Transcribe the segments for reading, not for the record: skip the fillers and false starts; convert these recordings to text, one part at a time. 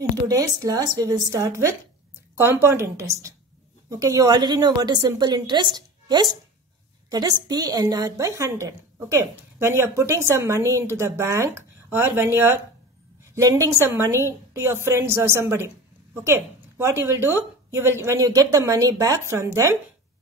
In today's class, we will start with compound interest. Okay, you already know what is simple interest. Yes, that is PNR by 100. Okay, when you are putting some money into the bank or when you are lending some money to your friends or somebody. Okay, what you will do, when you get the money back from them,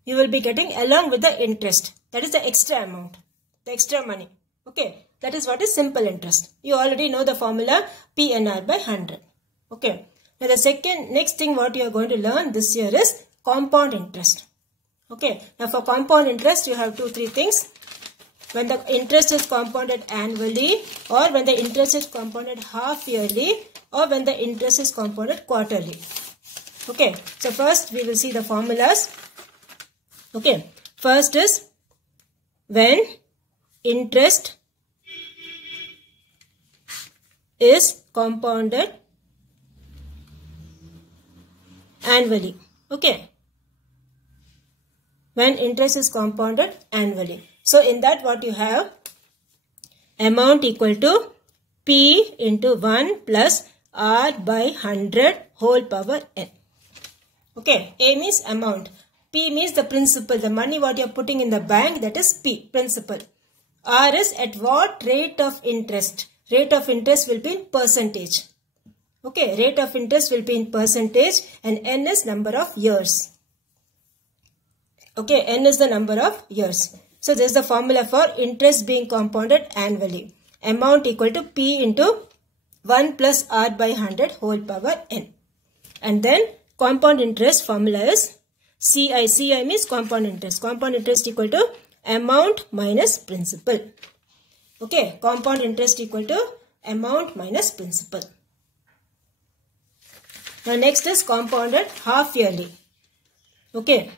you will be getting along with the interest. That is the extra amount, the extra money. Okay, that is what is simple interest. You already know the formula PNR by 100. Okay. Now the next thing what you are going to learn this year is compound interest. Okay. Now for compound interest you have 2-3 things. When the interest is compounded annually, or when the interest is compounded half yearly, or when the interest is compounded quarterly. Okay. So first we will see the formulas. Okay. First is when interest is compounded annually. Okay. When interest is compounded annually. So in that what you have? Amount equal to P into 1 plus R by 100 whole power n. Okay. A means amount. P means the principal. The money what you are putting in the bank, that is P, principal. R is at what rate of interest? Rate of interest will be in percentage. Okay, rate of interest will be in percentage and n is number of years. Okay, n is the number of years. So this is the formula for interest being compounded annually. Amount equal to P into 1 plus R by 100 whole power n. And then compound interest formula is CI. CI means compound interest. Compound interest equal to amount minus principal. Okay, compound interest equal to amount minus principal. Now next is compounded half yearly. Okay.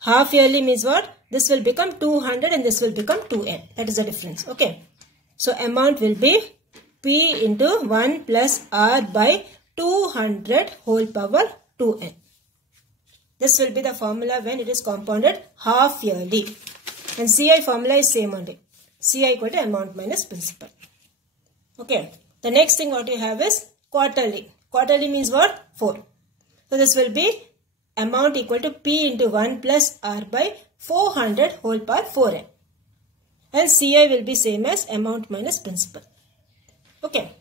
Half yearly means what? This will become 200 and this will become 2n. That is the difference. Okay. So amount will be P into 1 plus R by 200 whole power 2n. This will be the formula when it is compounded half yearly. And CI formula is same only. CI equal to amount minus principal. Okay. The next thing what you have is quarterly. Quarterly means what? 4. So this will be amount equal to P into 1 plus R by 400 whole power 4n. And CI will be same as amount minus principal. Okay.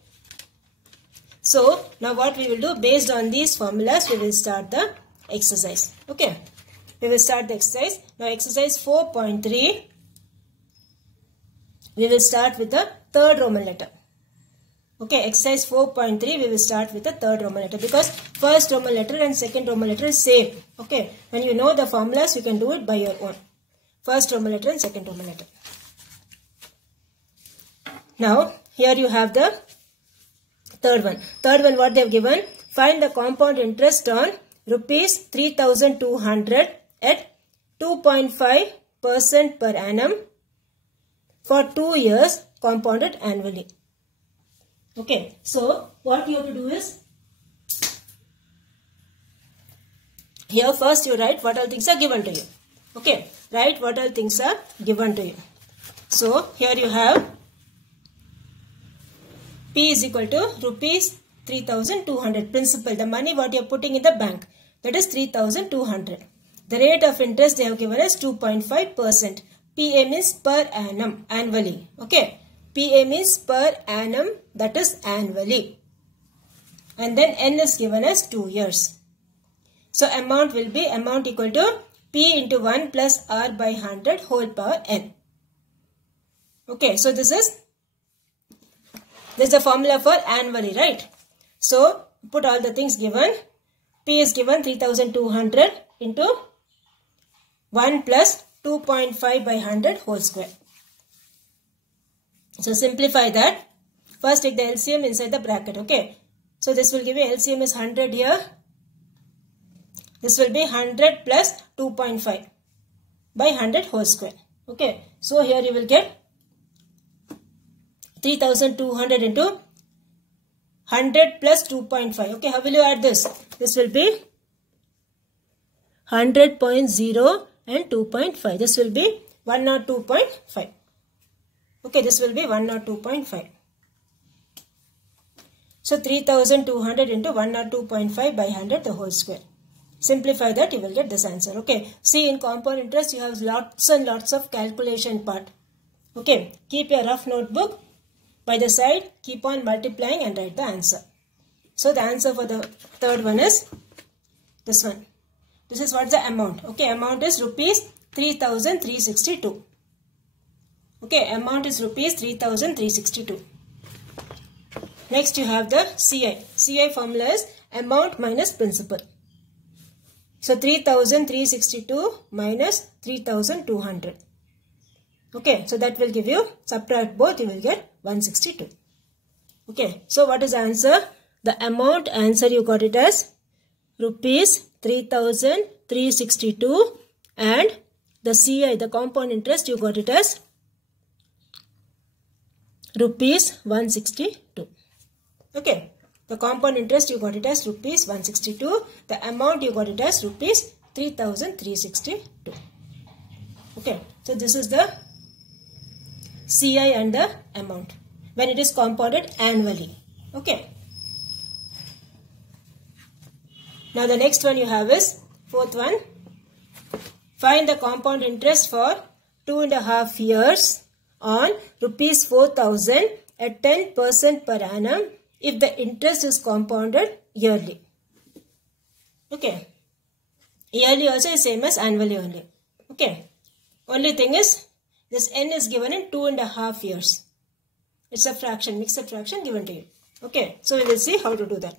So now what we will do, based on these formulas, we will start the exercise. Okay. We will start the exercise. Now exercise 4.3. We will start with the third Roman letter. Okay, exercise 4.3 we will start with the third Roman letter because first Roman letter and second Roman letter is same. Okay, when you know the formulas you can do it by your own. First Roman letter and second Roman letter. Now here you have the third one. Third one what they have given, find the compound interest on rupees 3200 at 2.5% per annum for 2 years compounded annually. Okay, so what you have to do is, here first you write what all things are given to you. Okay, write what all things are given to you. So here you have P is equal to rupees 3200 principal, the money what you are putting in the bank, that is 3200. The rate of interest they have given us 2.5%. PA means per annum, annually. Okay. PA means per annum, that is annually. And then N is given as 2 years. So amount will be amount equal to P into 1 plus R by 100 whole power N. Okay, so this is the formula for annually, right? So put all the things given. P is given 3200 into 1 plus 2.5 by 100 whole square. So simplify that. First take the LCM inside the bracket. Okay. So this will give you LCM is 100 here. This will be 100 plus 2.5 by 100 whole square. Okay. So here you will get 3200 into 100 plus 2.5. Okay. How will you add this? This will be 100.0 and 2.5. This will be 102.5. Okay, this will be 102.5. So 3200 into 102.5 by 100 the whole square. Simplify that, you will get this answer. Okay. See, in compound interest you have lots and lots of calculation part. Okay. Keep your rough notebook by the side. Keep on multiplying and write the answer. So the answer for the third one is this one. This is what's the amount. Okay. Amount is rupees 3,362. Okay. Amount is rupees 3,362. Next you have the CI. CI formula is amount minus principal. So 3,362 minus 3,200. Okay, so that will give you, subtract both, you will get 162. Okay, so what is the answer? The amount answer you got it as rupees 3,362 and the CI, the compound interest, you got it as rupees 162. Okay. The compound interest you got it as rupees 162. The amount you got it as rupees 3,362. Okay. So this is the CI and the amount when it is compounded annually. Okay. Now the next one you have is fourth one. Find the compound interest for 2.5 years on rupees 4,000 at 10% per annum if the interest is compounded yearly. Okay. Yearly also is same as annually only. Okay. Only thing is this n is given in 2.5 years. It's a fraction, mixed fraction given to you. Okay. So we will see how to do that.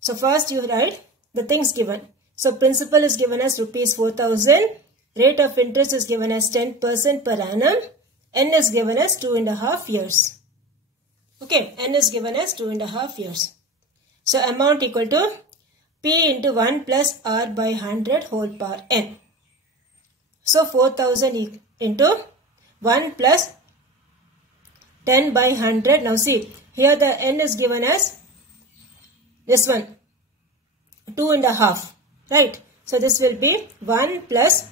So first you write the things given. So principal is given as rupees 4,000. Rate of interest is given as 10% per annum. N is given as 2.5 years. Okay, n is given as 2.5 years. So amount equal to P into 1 plus R by 100 whole power n. So 4,000 into 1 plus 10 by 100. Now see, here the n is given as this one, 2.5. Right? So this will be 1 plus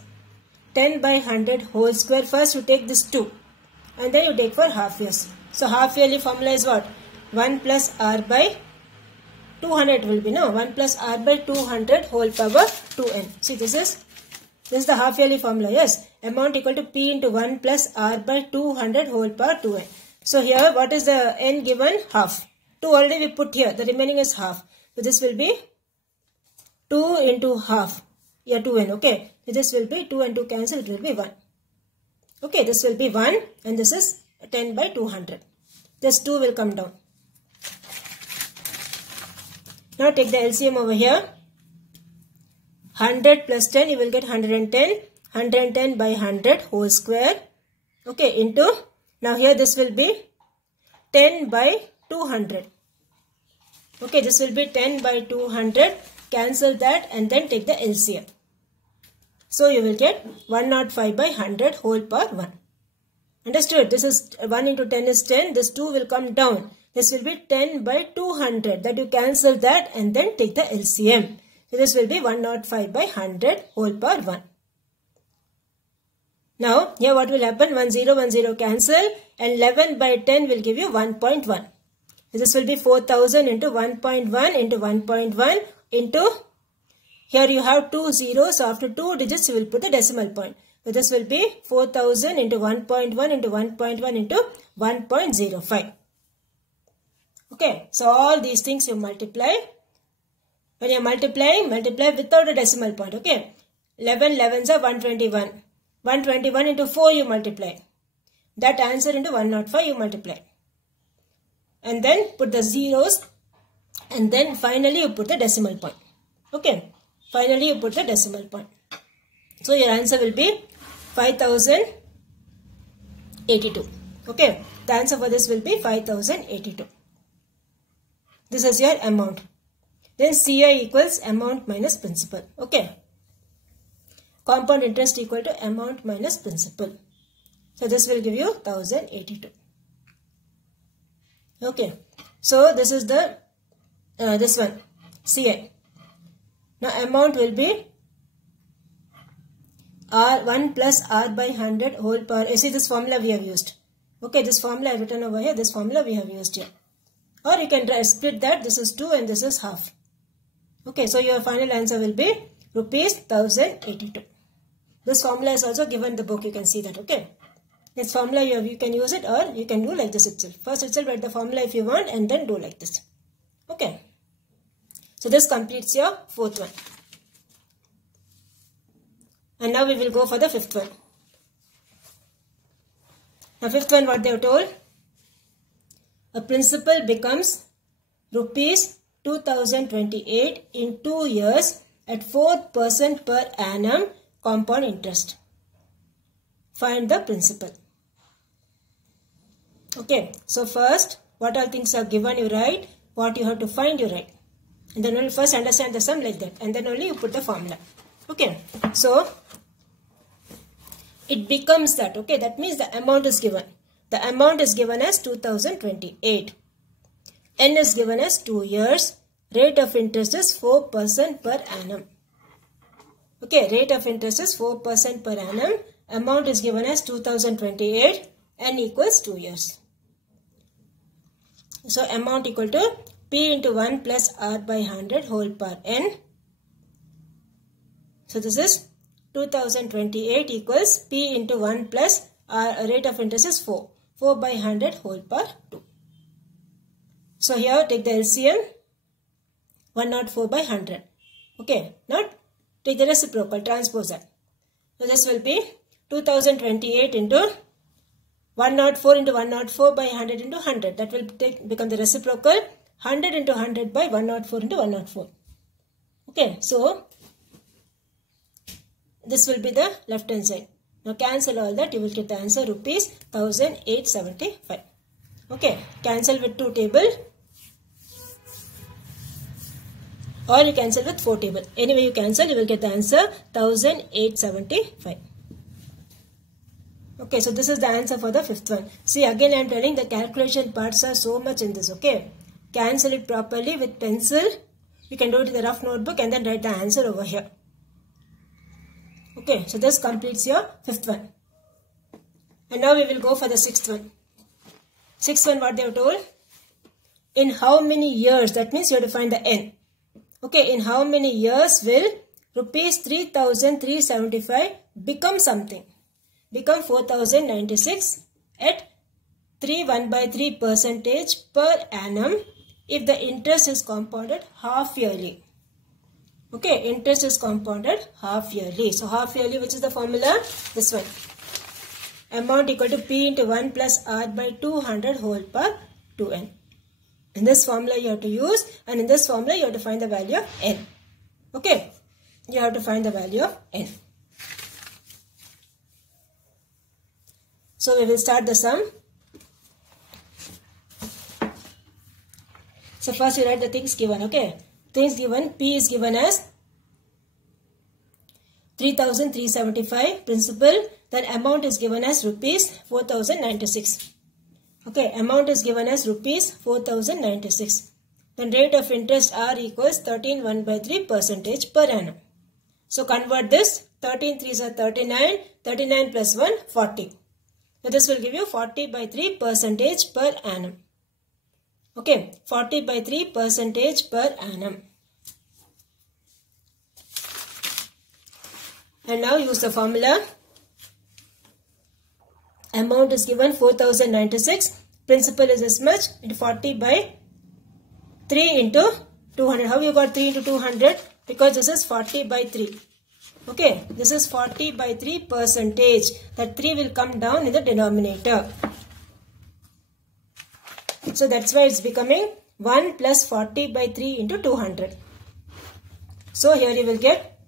10 by 100 whole square. First you take this 2 and then you take for half years. So half yearly formula is what? 1 plus R by 200 will be, no? 1 plus R by 200 whole power 2n. See, this is the half yearly formula. Yes. Amount equal to P into 1 plus R by 200 whole power 2n. So here what is the n given? Half. 2 already we put here. The remaining is half. So this will be 2 into half. Yeah, 2n. Okay. So this will be 2 and 2 cancel. It will be 1. Okay. This will be 1 and this is 10 by 200. This 2 will come down. Now take the LCM over here. 100 plus 10, you will get 110. 110 by 100 whole square. Okay, into, now here this will be 10 by 200. Okay, this will be 10 by 200. Cancel that and then take the LCM. So you will get 105 by 100 whole power 1. Understood? This is 1 into 10 is 10. This 2 will come down. This will be 10 by 200. That you cancel that and then take the LCM. So this will be 105 by 100 whole power 1. Now here what will happen? 1 0 1 0 cancel and 11 by 10 will give you 1.1. So this will be 4,000 into 1.1 into 1.1 into, here you have 2 zeros. So after 2 digits you will put the decimal point. So this will be 4,000 into 1.1 into 1.1 into 1.05. Okay, so all these things you multiply. When you are multiplying, multiply without a decimal point. Okay, 11 11s are 121. 121 into 4 you multiply. That answer into 105 you multiply. And then put the zeros. And then finally you put the decimal point. Okay, finally you put the decimal point. So your answer will be 5,082. Okay, the answer for this will be 5,082. This is your amount. Then CI equals amount minus principal. Okay. Compound interest equal to amount minus principal. So this will give you 1,082. Okay. So this is the this one, CI. Now amount will be R1 plus R by 100 whole power. You see this formula we have used. Okay, this formula I have written over here. This formula we have used here. Or you can split that. This is 2 and this is half. Okay, so your final answer will be rupees 1082. This formula is also given in the book. You can see that. Okay. This formula you can use it, or you can do like this itself. First itself write the formula if you want, and then do like this. Okay. So this completes your fourth one. And now we will go for the fifth one. Now fifth one, what they have told? A principal becomes rupees 2028 in 2 years at 4% per annum compound interest. Find the principal. Okay, so first, what all things are given, you write. What you have to find, you write. And then only first understand the sum like that. And then only you put the formula. Okay, so it becomes that. Okay, that means the amount is given. The amount is given as 2028. N is given as 2 years. Rate of interest is 4% per annum. Okay, rate of interest is 4% per annum. Amount is given as 2028. N equals 2 years. So amount equal to P into 1 plus R by 100 whole power N. So this is 2028 equals P into 1 plus R, rate of interest is 4. 4 by 100 whole power 2. So here take the LCM. 104 by 100. Okay. Now take the reciprocal. Transpose that. So this will be 2028 into 104 into 104 by 100 into 100. That will become the reciprocal. 100 into 100 by 104 into 104. Okay. So this will be the left hand side. Now cancel all that. You will get the answer rupees 1875. Okay. Cancel with 2 table. Or you cancel with 4 table. Anyway you cancel, you will get the answer 1875. Okay, so this is the answer for the fifth one. See, again I am telling the calculation parts are so much in this. Okay, cancel it properly with pencil. You can do it in the rough notebook and then write the answer over here. Okay, so this completes your fifth one. And now we will go for the sixth one. Sixth one, what they have told? In how many years? That means you have to find the N. Okay, in how many years will rupees 3,375 become something? Become 4,096 at 3.1/3% per annum if the interest is compounded half yearly. Okay, interest is compounded half yearly. So half yearly, which is the formula? This one. Amount equal to P into 1 plus R by 200 whole power 2N. In this formula you have to use, and in this formula you have to find the value of N. Okay, you have to find the value of N. So we will start the sum. So first you write the things given. Okay, things given. P is given as 3,375 principal. Then amount is given as rupees 4,096. Okay, amount is given as rupees 4,096. Then rate of interest R equals 13.1/3% per annum. So convert this. 13 3s are 39. 39 plus 1, 40. So this will give you 40/3% per annum. Okay, 40/3% per annum. And now use the formula. Amount is given 4,096. Principal is this much into 40/3 into 200. How you got 3 into 200? Because this is 40/3. Okay, this is 40/3%. That 3 will come down in the denominator. So that's why it's becoming 1 plus 40/3 into 200. So here you will get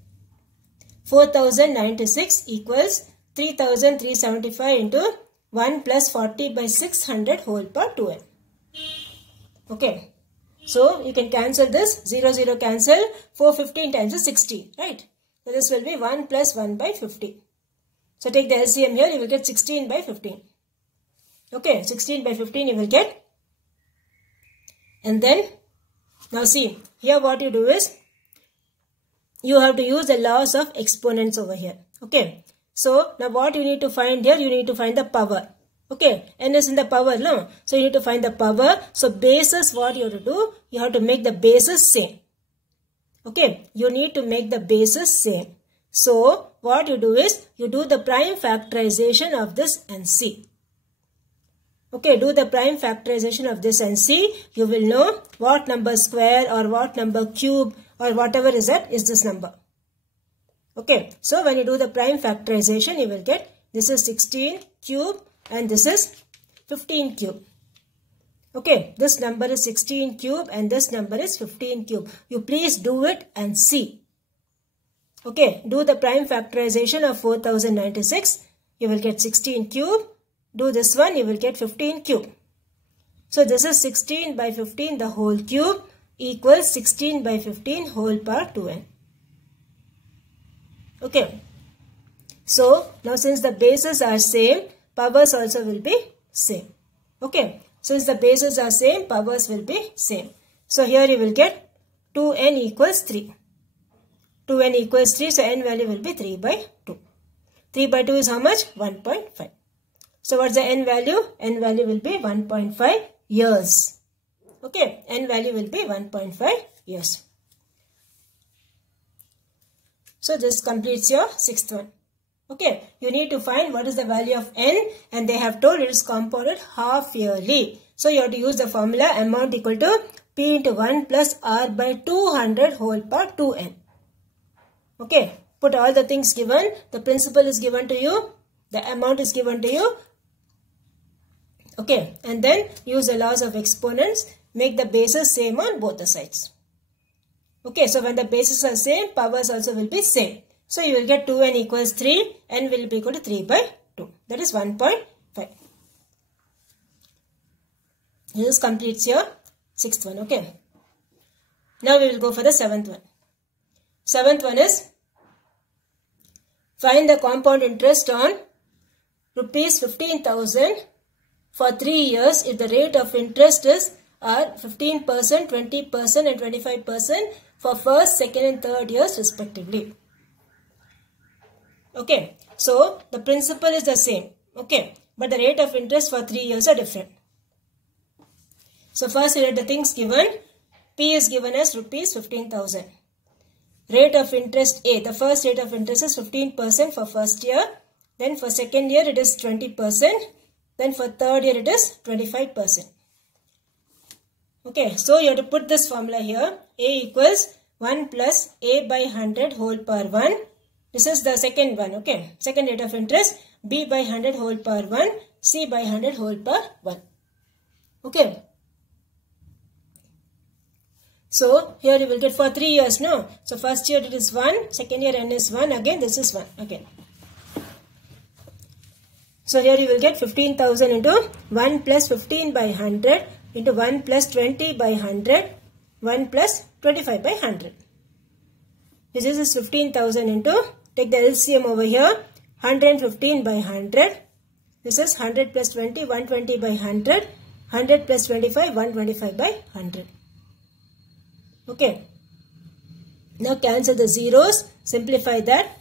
4,096 equals 3,375 into 1 plus 40/600 whole power 2n. Okay. So you can cancel this. 0, 0 cancel. 415 times is 60. Right. So this will be 1 plus 1/50. So take the LCM here. You will get 16/15. Okay. 16/15 you will get. And then now see. Here what you do is you have to use the laws of exponents over here. Okay. So now what you need to find here? You need to find the power. Okay, n is in the power, no? So you need to find the power. So bases, what you have to do? You have to make the bases same. Okay, you need to make the bases same. So what you do is, you do the prime factorization of this and see. Okay, do the prime factorization of this and see. You will know what number square or what number cube or whatever is that is this number. Okay, so when you do the prime factorization, you will get this is 16 cube and this is 15 cube. Okay, this number is 16 cube and this number is 15 cube. You please do it and see. Okay, do the prime factorization of 4096. You will get 16 cube. Do this one, you will get 15 cube. So this is 16 by 15 the whole cube equals 16 by 15 whole power 2n. Okay. So now since the bases are same, powers also will be same. Okay. Since the bases are same, powers will be same. So here you will get 2n equals 3. 2n equals 3. So n value will be 3 by 2. 3 by 2 is how much? 1.5. So what's the n value? N value will be 1.5 years. Okay. N value will be 1.5 years. So this completes your sixth one. Okay, you need to find what is the value of n, and they have told it is compounded half yearly. So you have to use the formula amount equal to p into 1 plus r by 200 whole power 2n. Okay, put all the things given. The principal is given to you. The amount is given to you. Okay, and then use the laws of exponents. Make the bases same on both the sides. Okay, so when the bases are same, powers also will be same. So you will get 2n equals 3, n will be equal to 3 by 2. That is 1.5. This completes your sixth one. Okay. Now we will go for the seventh one. Seventh one is find the compound interest on rupees 15,000 for 3 years if the rate of interest is 15%, 20% and 25% for first, second and third years respectively. Okay, so the principal is the same. Okay, but the rate of interest for 3 years are different. So first we read the things given. P is given as rupees 15,000. Rate of interest A. The first rate of interest is 15% for first year. Then for second year it is 20%. Then for third year it is 25%. Okay, so you have to put this formula here. A equals 1 plus A by 100 whole power 1. This is the second one, okay. Second rate of interest, B by 100 whole power 1, C by 100 whole power 1. Okay. So, here you will get for 3 years, no? So, first year it is 1, second year n is 1, again this is 1, again. So, here you will get 15,000 into 1 plus 15 by 100 into 1 plus 20 by 100, 1 plus 25 by 100. This is 15,000 into, take the LCM over here, 115 by 100. This is 100 plus 20, 120 by 100, 100 plus 25, 125 by 100. Okay. Now cancel the zeros, simplify that.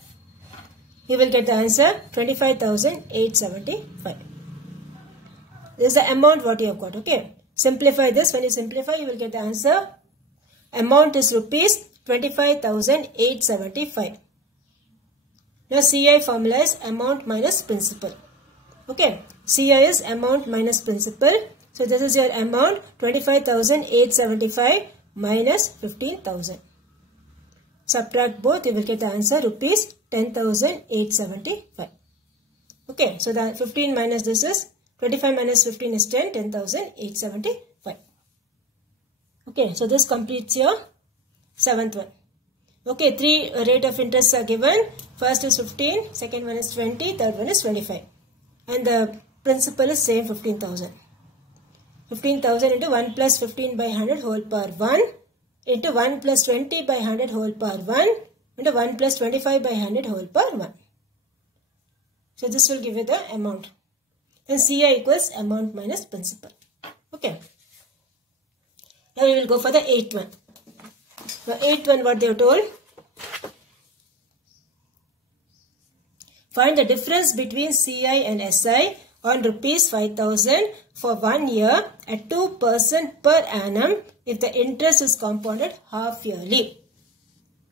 You will get the answer 25,875. This is the amount what you have got, okay. Simplify this. When you simplify, you will get the answer. Amount is rupees 25,875. Now CI formula is amount minus principal. Okay. CI is amount minus principal. So this is your amount 25,875 minus 15,000. Subtract both, you will get the answer rupees 10,875. Okay. So the 15 minus this is 25 minus 15 is 10, 10,875. Okay. So this completes your seventh one. Okay, 3 rate of interest are given. First is 15, second one is 20, third one is 25. And the principal is same 15,000. 15,000 into 1 plus 15 by 100 whole power 1 into 1 plus 20 by 100 whole power 1 into 1 plus 25 by 100 whole power 1. So this will give you the amount. And CI equals amount minus principal. Okay. Now we will go for the 8th one. The 8th one, what they have told. Find the difference between CI and SI on rupees 5,000 for 1 year at 2% per annum if the interest is compounded half yearly.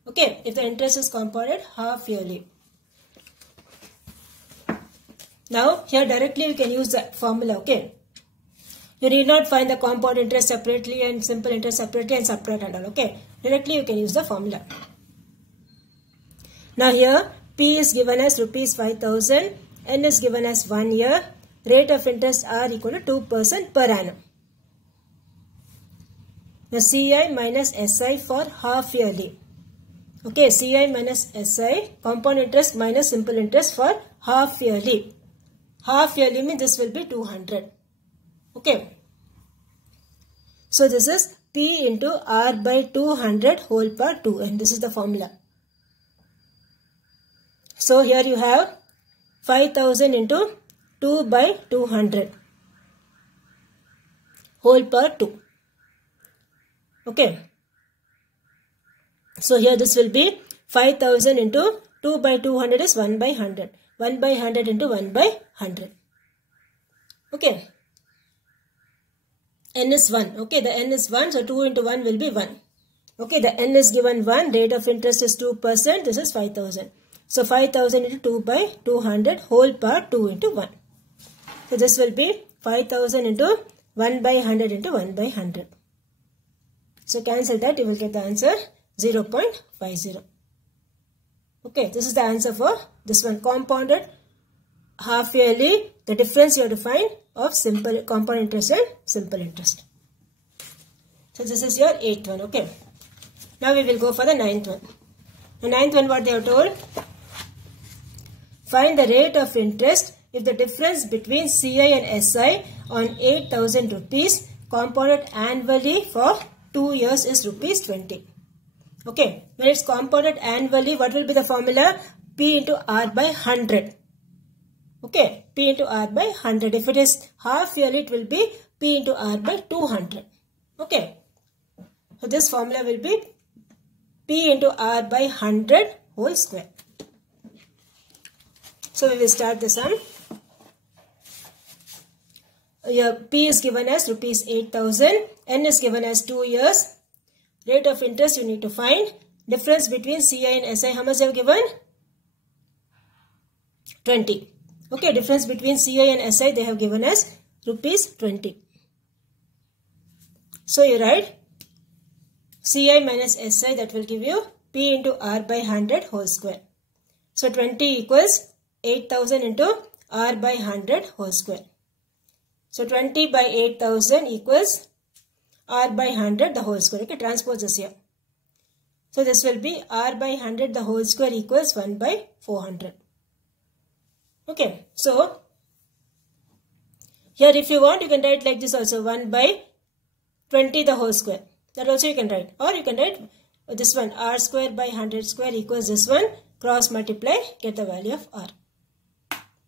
Okay, if the interest is compounded half yearly. Now here directly you can use the formula. Okay, you need not find the compound interest separately and simple interest separately and subtract and all. Okay, directly you can use the formula. Now here P is given as rupees 5,000, N is given as 1 year, rate of interest R equal to 2% per annum. Now CI minus SI for half yearly. Okay, CI minus SI, compound interest minus simple interest for half yearly. Half yearly means this will be 200. Okay. So this is P into R by 200 whole power 2, and this is the formula. So here you have 5,000 into 2 by 200 whole power 2. Okay. So here this will be 5,000 into 2 by 200 is 1 by 100. 1 by 100 into 1 by 100. Okay. N is 1. Okay, the N is 1. So 2 into 1 will be 1. Okay, the N is given 1. Rate of interest is 2%. This is 5,000. So 5,000 into 2 by 200 whole power 2 into 1. So this will be 5,000 into 1 by 100 into 1 by 100. So cancel that, you will get the answer 0.50. Okay, this is the answer for this one. Compounded half yearly, the difference you have to find of simple compound interest and simple interest. So this is your 8th one. Okay. Now we will go for the 9th one. The 9th one, what they have told? Find the rate of interest if the difference between CI and SI on 8,000 rupees compounded annually for 2 years is rupees 20. Okay, when it's compounded annually, what will be the formula? P into R by 100. Okay, P into R by 100. If it is half yearly, it will be P into R by 200. Okay, so this formula will be P into R by 100 whole square. So we will start the sum. Here P is given as rupees 8,000. N is given as 2 years. Rate of interest you need to find. Difference between CI and SI, how much they have given? 20. Okay, difference between CI and SI they have given as rupees 20. So you write CI minus SI, that will give you P into R by 100 whole square. So 20 equals 8,000 into R by 100 whole square. So 20 by 8,000 equals R by 100 the whole square. Okay, transpose this here. So this will be R by 100 the whole square equals 1 by 400. Okay, so here if you want you can write like this also, 1 by 20 the whole square. That also you can write. Or you can write this one, R square by 100 square equals this one. Cross multiply, get the value of R.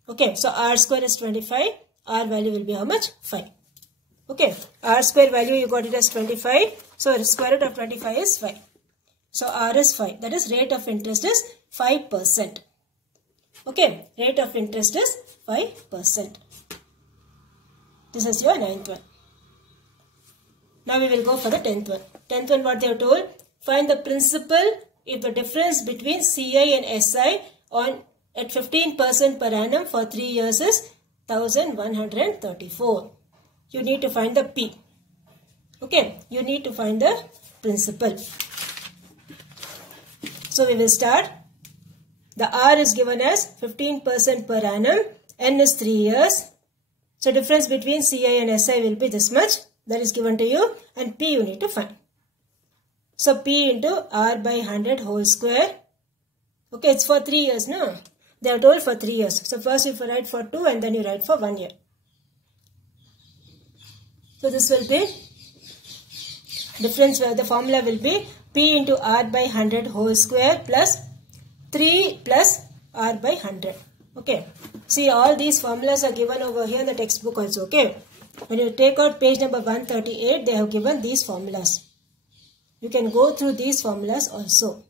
Okay, so R square is 25. R value will be how much? 5. Okay, R square value you got it as 25. So the square root of 25 is 5. So R is 5. That is rate of interest is 5%. Okay, rate of interest is 5%. This is your 9th one. Now we will go for the 10th one. 10th one, what they have told? Find the principal if the difference between CI and SI on at 15% per annum for 3 years is 1,134. You need to find the P. Okay, you need to find the principal. So we will start. The R is given as 15% per annum. N is 3 years. So difference between CI and SI will be this much. That is given to you. And P you need to find. So P into R by 100 whole square. Okay, it's for 3 years, no? They are told for 3 years. So first you write for 2 and then you write for 1 year. So this will be difference where the formula will be P into R by 100 whole square plus 3 plus R by 100. Okay. See, all these formulas are given over here in the textbook also. Okay. When you take out page number 138, they have given these formulas. You can go through these formulas also.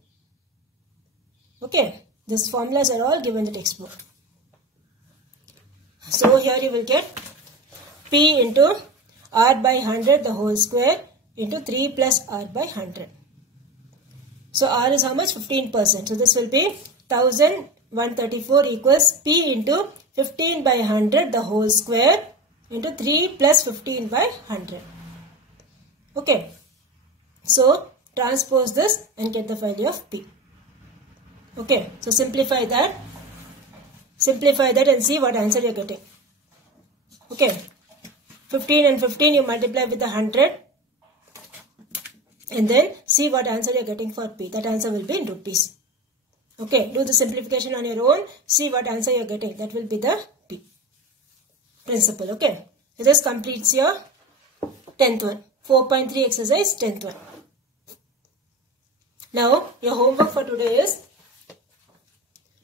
Okay. These formulas are all given in the textbook. So here you will get P into R by 100 the whole square into 3 plus R by 100. So R is how much? 15%. So this will be 1134 equals P into 15 by 100 the whole square into 3 plus 15 by 100. Okay. So transpose this and get the value of P. Okay. So simplify that. Simplify that and see what answer you are getting. Okay. 15 and 15 you multiply with 100. And then see what answer you are getting for P. That answer will be in rupees. Okay, do the simplification on your own. See what answer you are getting. That will be the P principle. Okay, so this completes your 10th one. 4.3 exercise 10th one. Now your homework for today is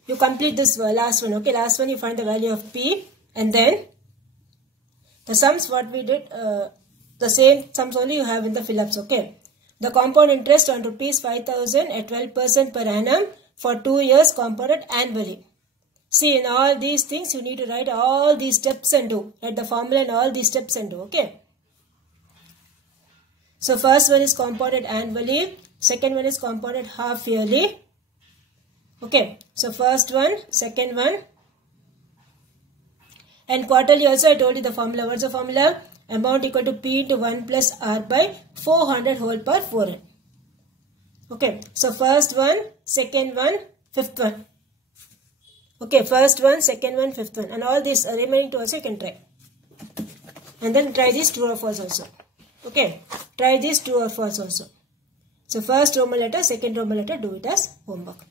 you complete this last one. Okay, last one you find the value of P and then the sums what we did, the same sums only you have in the fill-ups. Okay. The compound interest on rupees 5,000 at 12% per annum for 2 years compounded annually. See, in all these things you need to write all these steps and do. Write the formula and all these steps and do. Okay. So first one is compounded annually. Second one is compounded half yearly. Okay. So first one, second one. And quarterly also I told you the formula. What's the formula? Amount equal to P into 1 plus R by 400 whole power 4n. Okay. So first one, second one, fifth one. Okay. First one, second one, fifth one. And all these remaining two also you can try. And then try these true or false also. Okay. Try these true or false also. So first Roman letter, second Roman letter, do it as homework.